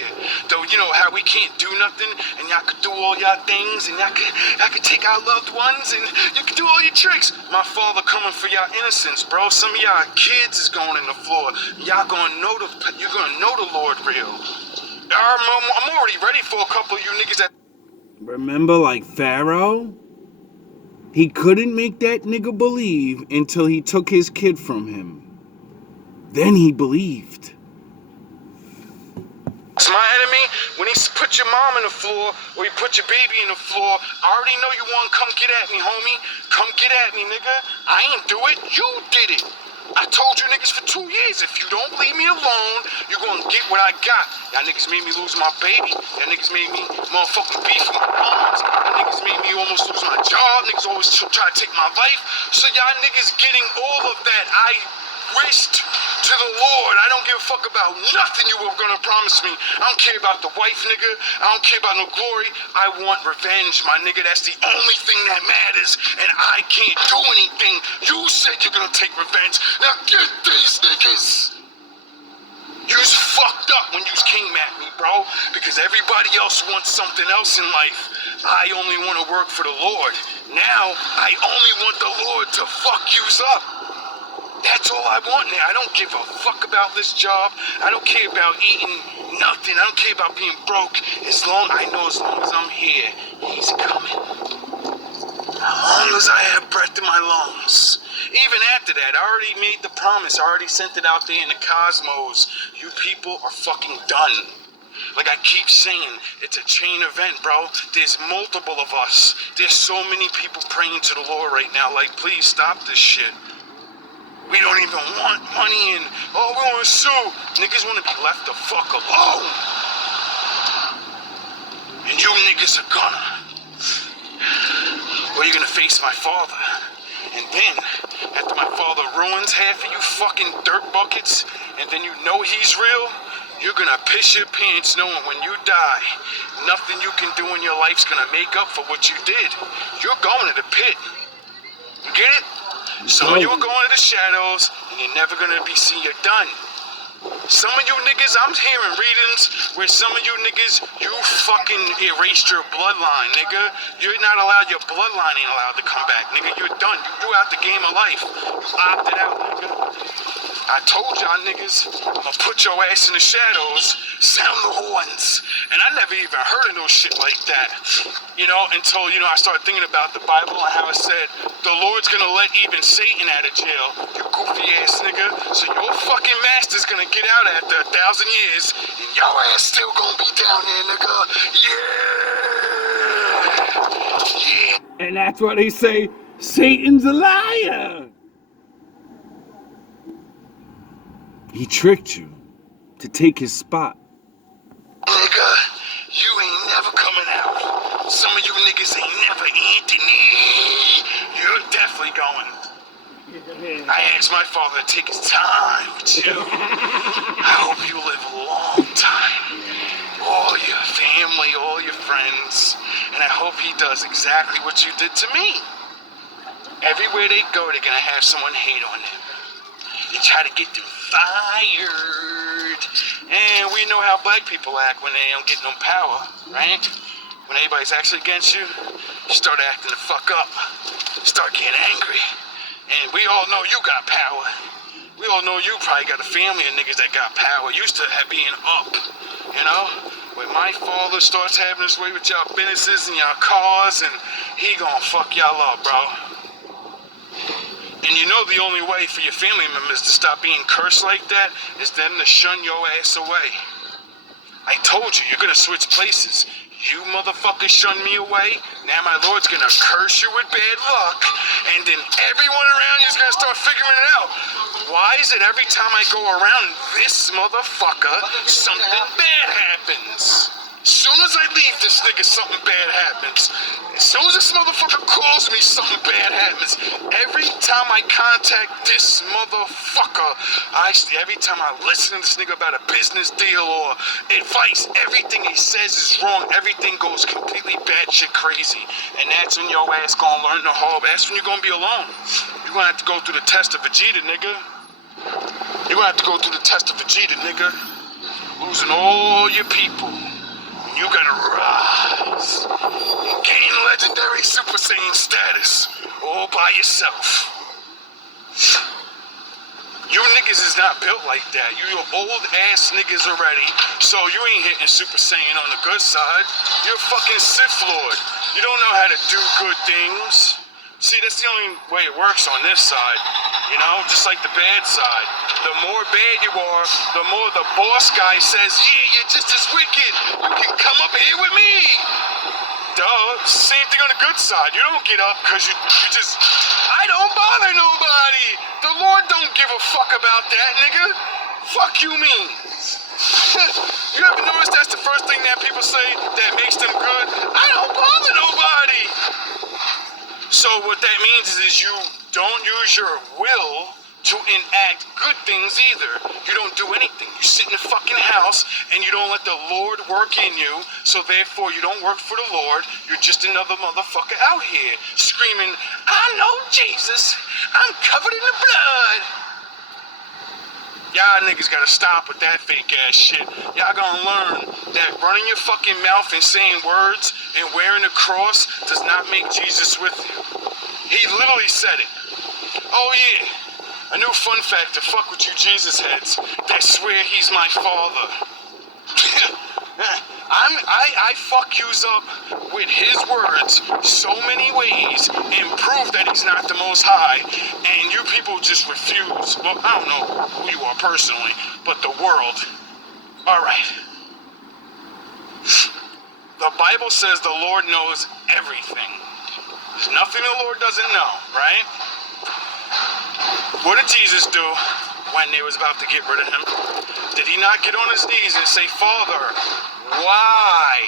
Though, you know how we can't do nothing, and y'all could do all y'all things, and y'all could take our loved ones, and you could do all your tricks. My father coming for y'all innocence, bro. Some of y'all kids is going in the floor. Y'all gonna know you're gonna know the Lord real. I'm already ready for a couple of you niggas that. Remember, like Pharaoh? He couldn't make that nigga believe until he took his kid from him. Then he believed. It's my enemy. When he put your mom in the floor, or he put your baby in the floor, I already know you want to come get at me, homie. Come get at me, nigga. I ain't do it. You did it. I told you niggas for 2 years, if you don't leave me alone, you're gonna get what I got. Y'all niggas made me lose my baby. Y'all niggas made me motherfucking beef with my moms. Y'all niggas made me almost lose my job. Niggas always try to take my life. So y'all niggas getting all of that. I wished to the Lord. I don't give a fuck about nothing you were gonna promise me. I don't care about the wife, nigga. I don't care about no glory. I want revenge, my nigga. That's the only thing that matters. And I can't do anything. You said you're gonna take revenge. Now get these niggas. You's fucked up when you came at me, bro. Because everybody else wants something else in life. I only want to work for the Lord. Now, I only want the Lord to fuck yous up. That's all I want now. I don't give a fuck about this job. I don't care about eating nothing. I don't care about being broke. As long as I'm here, he's coming. As long as I have breath in my lungs. Even after that, I already made the promise. I already sent it out there in the cosmos. You people are fucking done. Like I keep saying, it's a chain event, bro. There's multiple of us. There's so many people praying to the Lord right now. Like, please stop this shit. We don't even want money and, oh, we want to sue. Niggas want to be left the fuck alone. And you niggas are gonna. Or you're gonna face my father. And then, after my father ruins half of you fucking dirt buckets, and then you know he's real, you're gonna piss your pants knowing when you die, nothing you can do in your life's gonna make up for what you did. You're going to the pit. You get it? Some of you are going to the shadows, and you're never going to be seen. You're done. Some of you niggas, I'm hearing readings where some of you niggas, you fucking erased your bloodline, nigga. You're not allowed, your bloodline ain't allowed to come back, nigga. You're done. You threw out the game of life. You opted out, nigga. I told y'all niggas, I'm gonna put your ass in the shadows, sound the horns. And I never even heard of no shit like that. You know, until, you know, I started thinking about the Bible and how it said, the Lord's gonna let even Satan out of jail, you goofy ass nigga. So your fucking master's gonna get out after 1,000 years, and your ass still gonna be down there, nigga. Yeah. Yeah. And that's why they say, Satan's a liar. He tricked you to take his spot. Nigga, you ain't never coming out. Some of you niggas ain't never Anthony. You're definitely going. I asked my father to take his time with you. I hope you live a long time. All your family, all your friends. And I hope he does exactly what you did to me. Everywhere they go, they're gonna have someone hate on them. They try to get them fired. And we you know how black people act when they don't get no power, right? When everybody's actually against you, you start acting the fuck up. Start getting angry. And we all know you got power. We all know you probably got a family of niggas that got power. Used to have being up, you know? When my father starts having his way with y'all businesses and y'all cars, and he gonna fuck y'all up, bro. And you know the only way for your family members to stop being cursed like that is them to shun your ass away. I told you, you're gonna switch places. You motherfuckers shun me away, now my Lord's gonna curse you with bad luck, and then everyone around you is gonna start figuring it out. Why is it every time I go around this motherfucker, something bad happens? As soon as I leave this nigga, something bad happens. As soon as this motherfucker calls me, something bad happens. Every time I contact this motherfucker, every time I listen to this nigga about a business deal or advice, everything he says is wrong. Everything goes completely batshit crazy. And that's when your ass gonna learn the hard. That's when you're gonna be alone. You're gonna have to go through the test of Vegeta, nigga. You're gonna have to go through the test of Vegeta, nigga. Losing all your people. You gotta rise and gain legendary Super Saiyan status all by yourself. You niggas is not built like that. You old ass niggas already, so you ain't hitting Super Saiyan on the good side. You're a fucking Sith Lord. You don't know how to do good things. See, that's the only way it works on this side, you know, just like the bad side. The more bad you are, the more the boss guy says, yeah, you're just as wicked. You can come up here with me. Duh, same thing on the good side. You don't get up because you just, I don't bother nobody. The Lord don't give a fuck about that, nigga. Fuck you mean. You ever notice that's the first thing that people say that makes them good? I don't bother nobody. So what that means is you don't use your will to enact good things either. You don't do anything. You sit in the fucking house and you don't let the Lord work in you, so therefore you don't work for the Lord. You're just another motherfucker out here screaming, I know Jesus, I'm covered in the blood. Y'all niggas gotta stop with that fake ass shit. Y'all gonna learn that running your fucking mouth and saying words and wearing a cross does not make Jesus with you. He literally said it. Oh yeah, a new fun fact to fuck with you Jesus heads that swear he's my father. I fuck yous up with his words so many ways and prove that he's not the Most High, and you people just refuse. Well, I don't know who you are personally, but the world. Alright. The Bible says the Lord knows everything. There's nothing the Lord doesn't know, right? What did Jesus do when they was about to get rid of him? Did he not get on his knees and say, Father, why?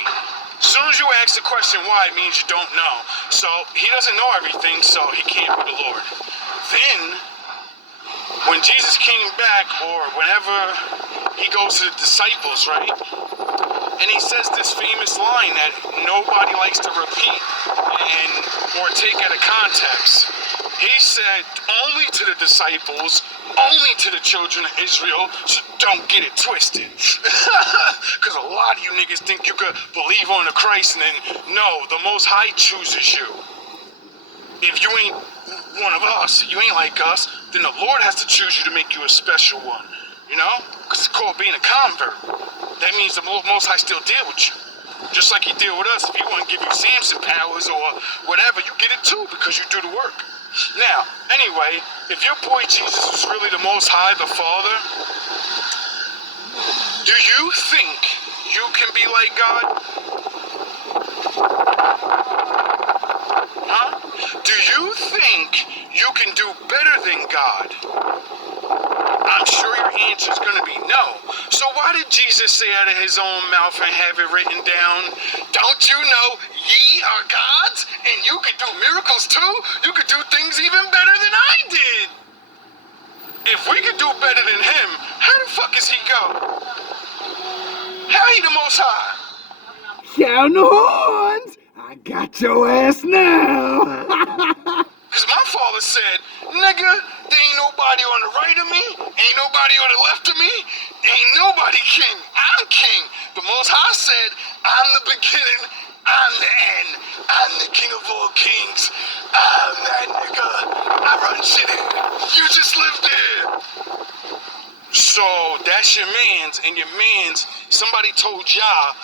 As soon as you ask the question why, it means you don't know. So he doesn't know everything, so he can't be the Lord. Then, when Jesus came back, or whenever he goes to the disciples, right? And he says this famous line that nobody likes to repeat or take out of context. He said only to the disciples, only to the children of Israel, so don't get it twisted. Because a lot of you niggas think you could believe on the Christ and then, no, the Most High chooses you. If you ain't one of us, you ain't like us, then the Lord has to choose you to make you a special one. You know? Because it's called being a convert. That means the Most High still deal with you. Just like he deal with us. If he want to give you Samson powers or whatever, you get it too because you do the work. Now, anyway, if your boy Jesus is really the Most High, the Father, do you think you can be like God? Huh? Do you think you can do better than God? I'm sure your answer is going to be no. So why did Jesus say out of his own mouth and have it written down, don't you know ye are gods and you can do miracles too? You could do things even better than I did. If we could do better than him, how the fuck is he go? How he the Most High? Sound the horns! I got your ass now! Because my father said, nigga, there ain't nobody on the right of me, ain't nobody on the left of me, ain't nobody king. I I'm king. The Most High said, I'm the beginning, I'm the end. I'm the king of all kings. I'm that nigga. I run shit in. You just live there. So that's your mans, and your mans, somebody told y'all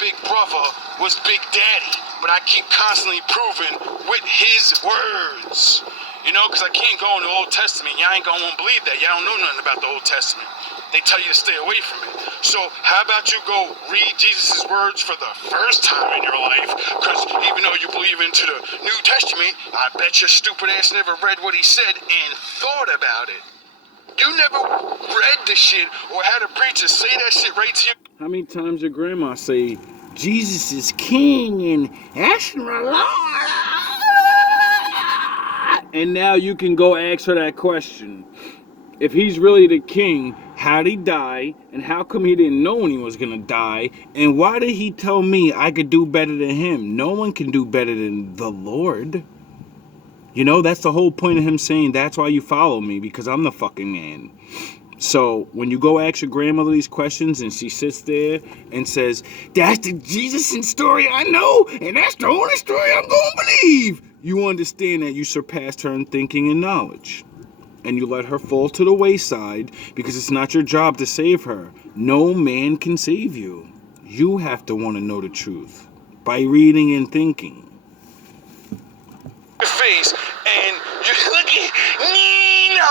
big brother was Big Daddy, but I keep constantly proving with his words. You know, because I can't go in the Old Testament. Y'all ain't gonna want to believe that. Y'all don't know nothing about the Old Testament. They tell you to stay away from it. So how about you go read Jesus' words for the first time in your life? Because even though you believe into the New Testament, I bet your stupid ass never read what he said and thought about it. You never read the shit or had a preacher say that shit right to you. How many times your grandma say, Jesus is king and that's my Lord? And now you can go ask her that question. If he's really the king, how'd he die? And how come he didn't know when he was gonna die? And why did he tell me I could do better than him? No one can do better than the Lord. You know, that's the whole point of him saying, that's why you follow me, because I'm the fucking man. So when you go ask your grandmother these questions and she sits there and says, that's the Jesus story I know, and that's the only story I'm gonna believe, you understand that you surpassed her in thinking and knowledge. And you let her fall to the wayside because it's not your job to save her. No man can save you. You have to want to know the truth by reading and thinking. Your face and you're looking, Nino.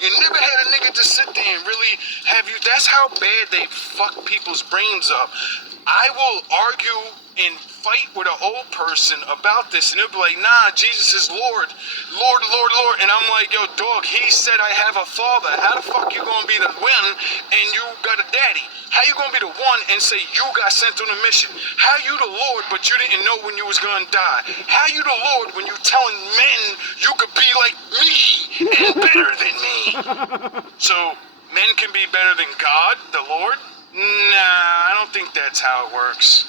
You never had a nigga to sit there and really have you. That's how bad they fuck people's brains up. I will argue and fight with an old person about this, and they'll be like, nah, Jesus is Lord. Lord, Lord, Lord. And I'm like, yo, dog, he said I have a father. How the fuck you gonna be the one and you got a daddy? How you gonna be the one and say you got sent on a mission? How you the Lord, but you didn't know when you was gonna die? How you the Lord when you telling men you could be like me and better than me? So men can be better than God, the Lord? Nah, I don't think that's how it works.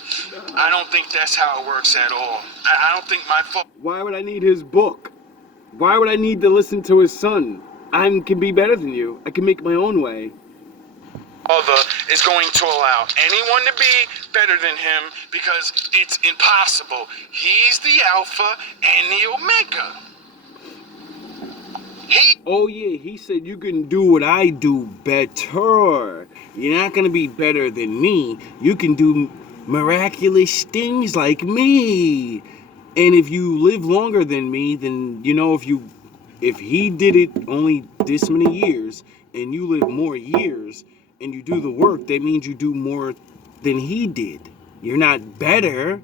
I don't think that's how it works at all. I don't think my fault. Why would I need his book? Why would I need to listen to his son? I can be better than you. I can make my own way. Father is going to allow anyone to be better than him because it's impossible. He's the Alpha and the Omega. Oh yeah, he said you can do what I do better. You're not gonna be better than me. You can do miraculous things like me. And if you live longer than me, then you know if he did it only this many years and you live more years and you do the work, that means you do more than he did. You're not better,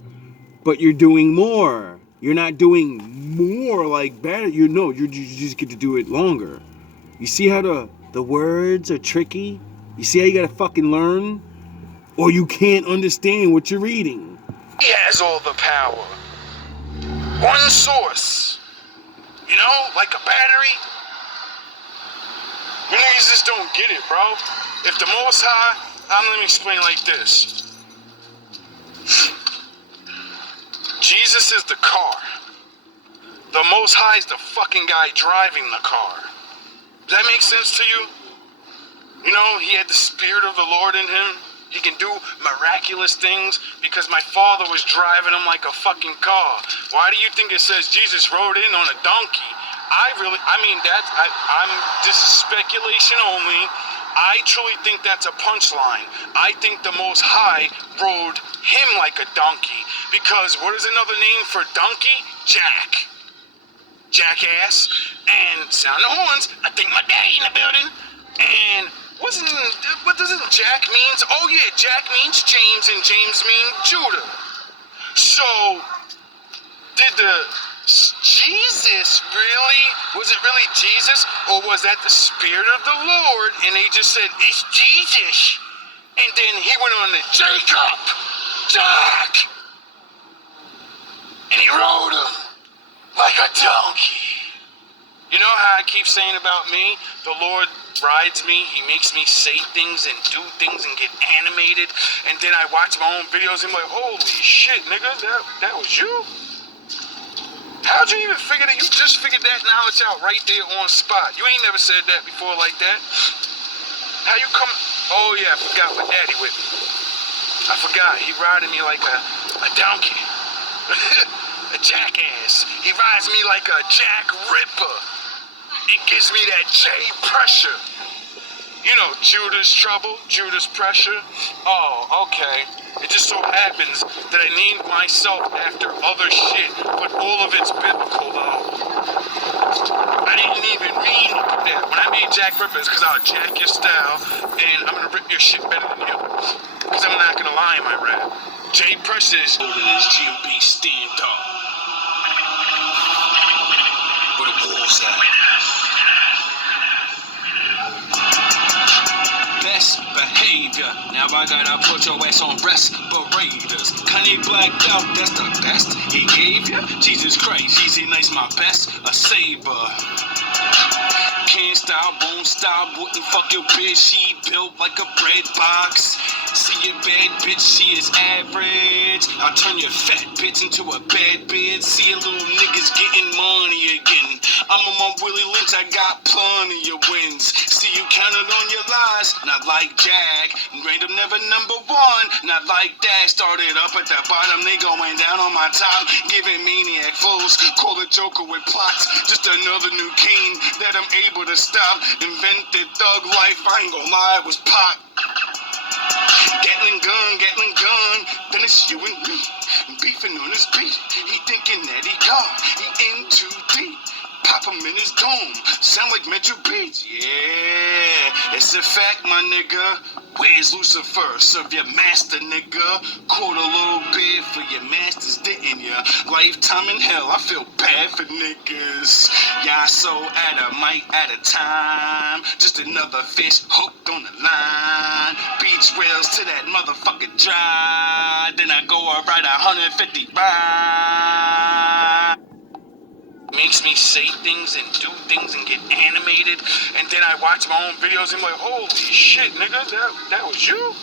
but you're doing more. You're not doing more like better. You just get to do it longer. You see how the words are tricky? You see how you gotta fucking learn? Or you can't understand what you're reading. He has all the power. One source. You know, like a battery. You niggas just don't get it, bro. If the Most High, let me explain like this. Jesus is the car. The Most High is the fucking guy driving the car. Does that make sense to you? You know, he had the Spirit of the Lord in him. He can do miraculous things because my father was driving him like a fucking car. Why do you think it says Jesus rode in on a donkey? This is speculation only. I truly think that's a punchline. I think the Most High rode him like a donkey. Because what is another name for donkey? Jack. Jackass. And sound the horns. I think my daddy in the building. And what doesn't Jack means? Oh yeah, Jack means James and James means Judah. So, Jesus was it really Jesus? Or was that the Spirit of the Lord? And they just said, it's Jesus. And then he went on to Jacob, Jack. And he rode him like a donkey. You know how I keep saying about me? The Lord rides me, he makes me say things and do things and get animated. And then I watch my own videos and I'm like, holy shit, nigga, that was you? How'd you even figure that? You just figured that knowledge out right there on spot. You ain't never said that before like that. How you come? Oh yeah, I forgot my daddy with me. I forgot. He riding me like a donkey. A jackass. He rides me like a jack ripper. It gives me that J pressure. You know, Judas trouble, Judas pressure. Oh, okay. It just so happens that I named myself after other shit, but all of it's biblical though. I didn't even mean to do that. When I made Jack Ripper, it's because I'll jack your style, and I'm gonna rip your shit better than you. Because I'm not gonna lie in my rap. J Pressure is older than GMB stand up. Where the wolves at? Best behavior. Now I gotta put your ass on respirators. Kanye blacked out, that's the best he gave you. Jesus Christ, easy nice, my best, a saber. Can't stop, won't stop, wouldn't fuck your bitch, she built like a bread box. See your bad bitch, she is average. I'll turn your fat bitch into a bad bitch. See your little niggas getting money again. I'm on my Willie Lynch, I got plenty of wins. See you counted on your lies, not like Jack. Random never number one, not like that. Started up at the bottom, they going down on my top. Giving maniac flows, call the Joker with plots. Just another new Kane that I'm able to stop. Invented thug life, I ain't gon' lie, it was pop. Gatling gun, then it's you and me. Beefing on his beat, he thinking that he gone, he in too deep. Pop him in his dome, sound like Metro Beats. Yeah, it's a fact, my nigga. Where's Lucifer? Serve your master, nigga. Quote a little bit for your masters, didn't ya? Lifetime in hell, I feel bad for niggas. Y'all so at a mic at a time. Just another fish hooked on the line. Beach rails to that motherfucker dry. Then I go and ride 150 ride. Makes me say things and do things and get animated, and then I watch my own videos and I'm like, holy shit, nigga, that was you?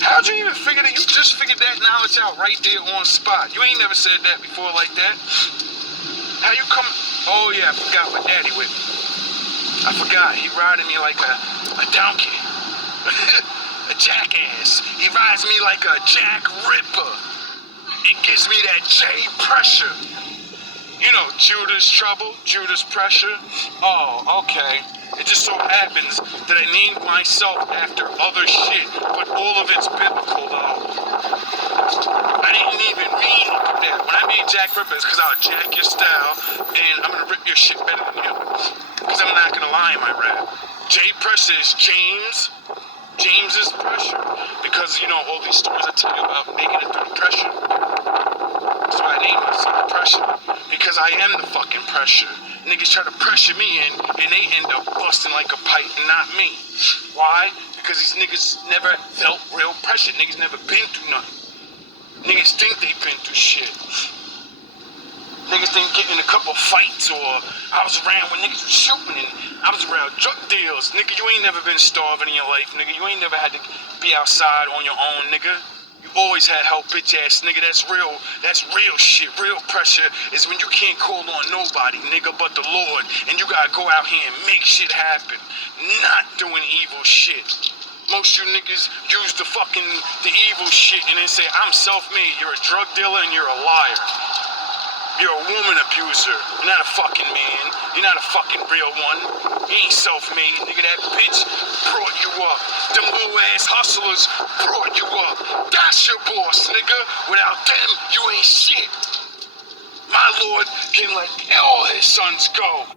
How'd you even figure that? You just figured that knowledge out right there on spot. You ain't never said that before like that. How you come? Oh yeah, I forgot my daddy with me. I forgot. He riding me like a donkey. A jackass. He rides me like a jack ripper. It gives me that J pressure. You know, Judas trouble, Judas pressure. Oh, okay. It just so happens that I named myself after other shit, but all of it's biblical though. I didn't even mean to do that. When I made Jack Ripper, it's because I'll jack your style, and I'm gonna rip your shit better than you. Because I'm not gonna lie in my rap. J Pressure is James's pressure. Because, you know, all these stories I tell you about making it through the pressure. That's why I named myself Pressure. Because I am the fucking pressure. Niggas try to pressure me in, and they end up busting like a pipe, and not me. Why? Because these niggas never felt real pressure. Niggas never been through nothing. Niggas think they been through shit. Niggas didn't get in a couple fights, or I was around when niggas was shooting, and I was around drug deals. Nigga, you ain't never been starving in your life, nigga. You ain't never had to be outside on your own, nigga. Always had help, bitch ass nigga. That's real shit. Real pressure is when you can't call on nobody, nigga, but the Lord, and you gotta go out here and make shit happen, not doing evil shit. Most you niggas use the evil shit and then say, I'm self-made. You're a drug dealer and you're a liar. You're a woman abuser. You're not a fucking man. You're not a fucking real one. You ain't self-made, nigga. That bitch brought you up. Them little ass hustlers brought you up. That's your boss, nigga. Without them, you ain't shit. My Lord can let all his sons go.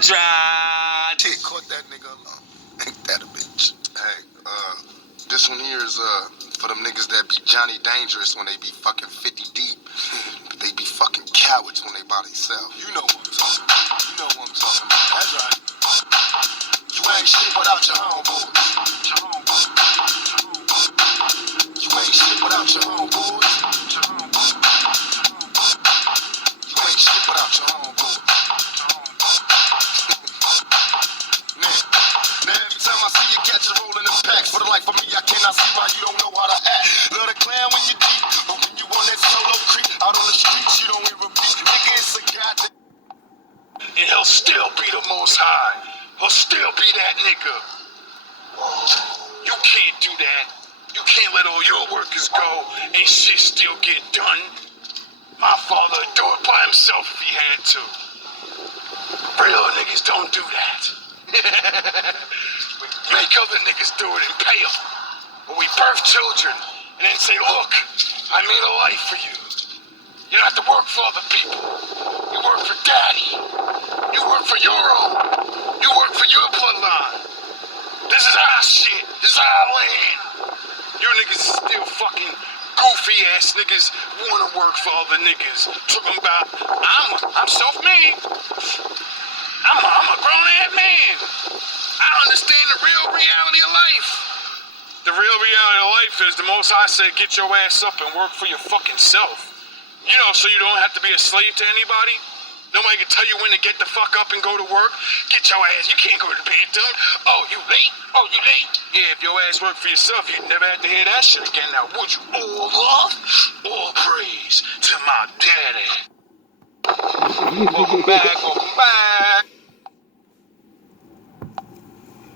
Dry. Caught that nigga alone. Ain't that a bitch? Hey, this one here is for them niggas that be Johnny Dangerous when they be fucking 50 deep. But they be fucking cowards when they by themselves. You know what I'm talking about. You know what I'm talking about. That's right. You ain't shit without your homeboy. You ain't shit without your homeboy. You ain't shit without your homeboy. Now every time I see you catch a rolling in packs, for the life of me I cannot see why you don't know how to act. Love the clown when you deep, but when you on that solo creep, out on the streets you don't even repeat. Nigga, it's a goddamn he'll still be the Most High. He'll still be that nigga. You can't do that. You can't let all your workers go and shit still get done. My father would do it by himself if he had to. Real niggas don't do that. We make other niggas do it and pay them. But we birth children and then say, look, I made a life for you. You don't have to work for other people. You work for daddy. You work for your own. You work for your bloodline. This is our shit. This is our land. You niggas is still fucking goofy ass niggas wanna work for other niggas. Talking about, I'm self-made. I'm a grown-ass man. I understand the real reality of life. The real reality of life is the Most High said, get your ass up and work for your fucking self. You know, so you don't have to be a slave to anybody. Nobody can tell you when to get the fuck up and go to work. Get your ass, you can't go to the bathroom. Oh, you late? Oh, you late? Yeah, if your ass worked for yourself, you'd never have to hear that shit again. Now, would you? All love, all praise to my daddy. Welcome back, welcome back.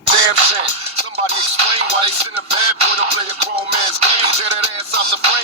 Damn shit. Somebody explain why they send a bad boy to play a grown man's game. Tear that ass out the frame.